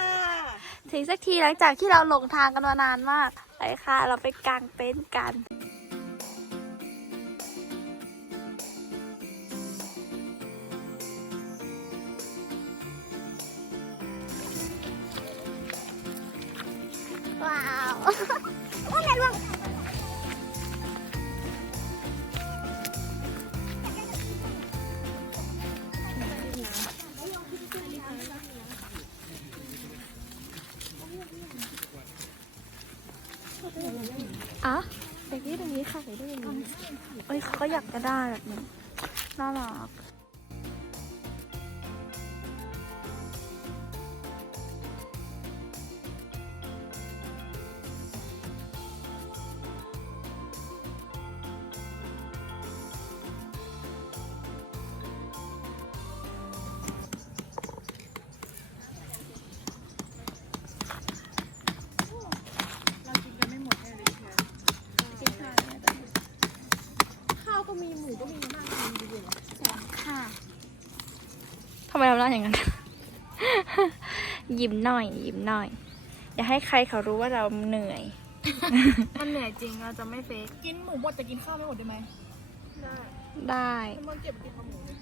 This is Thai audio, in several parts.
ค่ะ ถึงสักทีหลังจากที่เราหลงทางกันมานานมากไปค่ะ เราไปกางเต็นท์กันว้าว โอ้ยแม่ล่วง เอ้ยเขาก็อยากจะได้แบบนี้น่ารัก ไมทำหน้าอย่างนั้น ยิ้มหน่อย ยิ้มหน่อย อย่าให้ใครเขารู้ว่าเราเหนื่อย มันเหนื่อยจริงเราจะไม่เฟกกินหมูหมดแต่กินข้าวไม่หมดได้ไหมได้ได้มันเก็บกินข้าวหมูไม่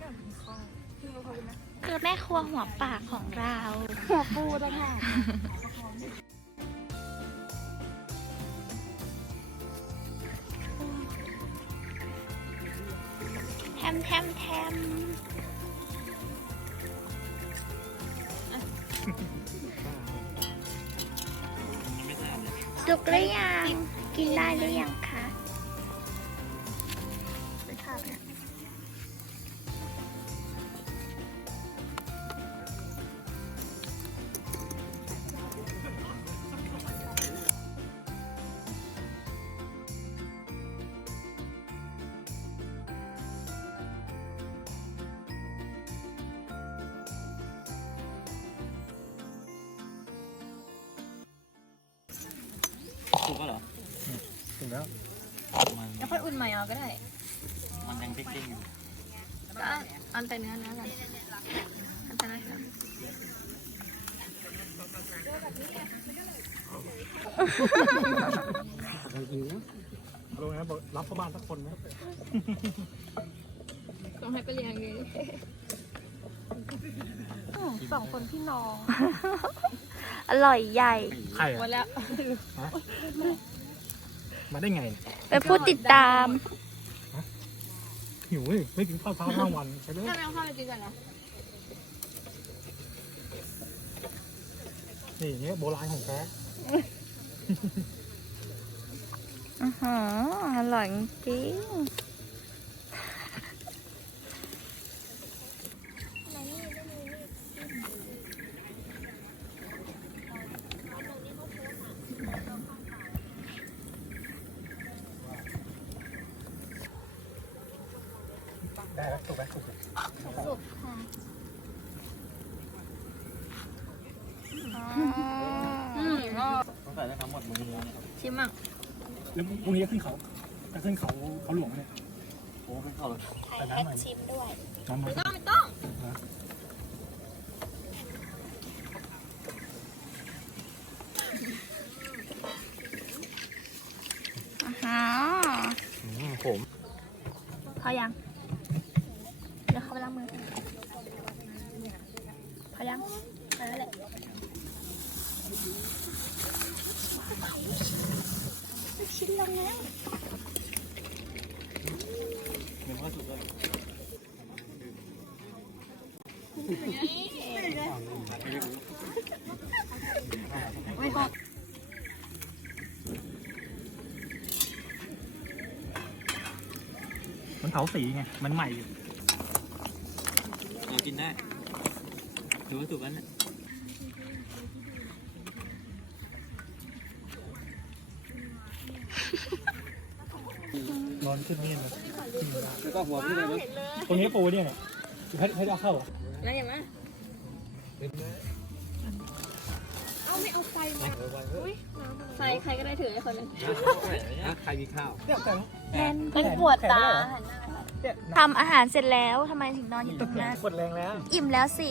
อยากกินข้าวคือเราพอดีไหมคือแม่ครัวหัวปากของเรา หัวปูต่างหาก มแทมแทมสุกหรือยัง กินได้หรือยังคะ กแล้วเหรอถึงแล้วมันแล้วค่อยอุ่นใหม่เอาก็ได้มันยังเด้งๆอยู่ก็อันแต่เนื้อเนื้อกันอันแต่เนื้อจริงนะลงนะบอกรับเข้าบ้านสักคนนะต้องให้ไปเรียนไงสองคนพี่น้อง อร่อยใหญ่ ใครหมอะดแล้ว มาได้ไงเป็นผู้ติดตาม หิวเว้ยไม่กินข้าวเช้าห้าวันใช่ไหมถ้าไม่เอาข้าวไปกินก่อนนะนี่อย่างเงี้ยโบราณของแท้อือหืออร่อยจริง ได้แล้วถูกไหมถูกไหมอืมก็ต้องใส่ได้ทั้งหมดมือเลยนะครับชิมอะแล้วพรุ่งนี้จะขึ้นเขาจะขึ้นเขาเขาหลวงเนี่ยโอ้เป็นเขาเลยแต่น้ำหม่ชิมด้วยน้ำหน่อยไม่ต้องไม่ต้องอ๋ออืมผมพอยัง เขาไปล้างมือพอยังพอแล้วแหละชิ้นลงแล้วเงินก็ถูกเลยไม่พอมันเผาสีไง มันใหม่อยู่ กินได้ถือว่าถูกแล้วนะนอนขึ้นนี่เลยแล้วก็หัวขึ้นเลยมั้ยตรงนี้ปูเนี่ยเนี่ยให้ให้เอาเข้าเหรอแล้วอย่างนั้นเอาไม่เอาไฟมาไฟใครก็ได้ถือให้คนนึงใครมีข้าวเนี่ยแต่แน่นเป็นปวดตาหันหน้าไปเนี่ย ทำอาหารเสร็จแล้วทำไมถึงนอนอยู่ตรงนั้น กดแรงแล้ว อิ่มแล้วสิ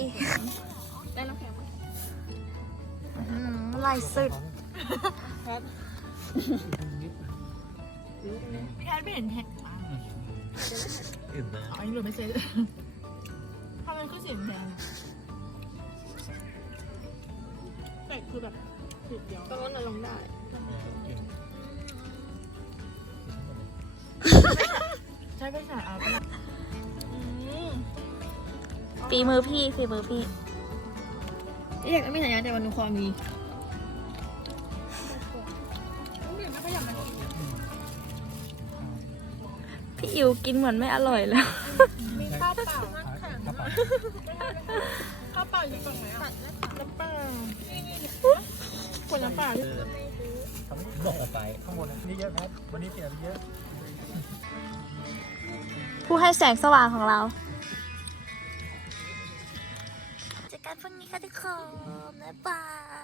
ได้น้ำแข็งไหมอืมไหลสุดพี่แทนไม่เห็นแท็กมาอื่นมาอ๋อยังเหลือไม่เสร็จทำไมขึ้นเสียงแดงแต่คือแบบผิดเดียวตอนนั้นลงได้ ใช่ก็ใช่เอาไปละอืมฝีมือพี่ฝีมือพี่เอกไม่สัญญาแต่วันนึงความดีไม่ค่อยอยากมากินพี่อิวกินเหมือนไม่อร่อยแล้ว มีข้าวเปล่าครับผมข้าวเปล่าอยู่ตรงไหนอะน้ำเปล่าขวดน้ำเปล่าเออทำให้บอกออกไปข้างบนนี่เยอะแพทวันนี้เปลี่ยนไปเยอะ ผู้ให้แสงสว่างของเราเจอกันพรุ่งนี้ค่ะทุกคนบ๊ายบาย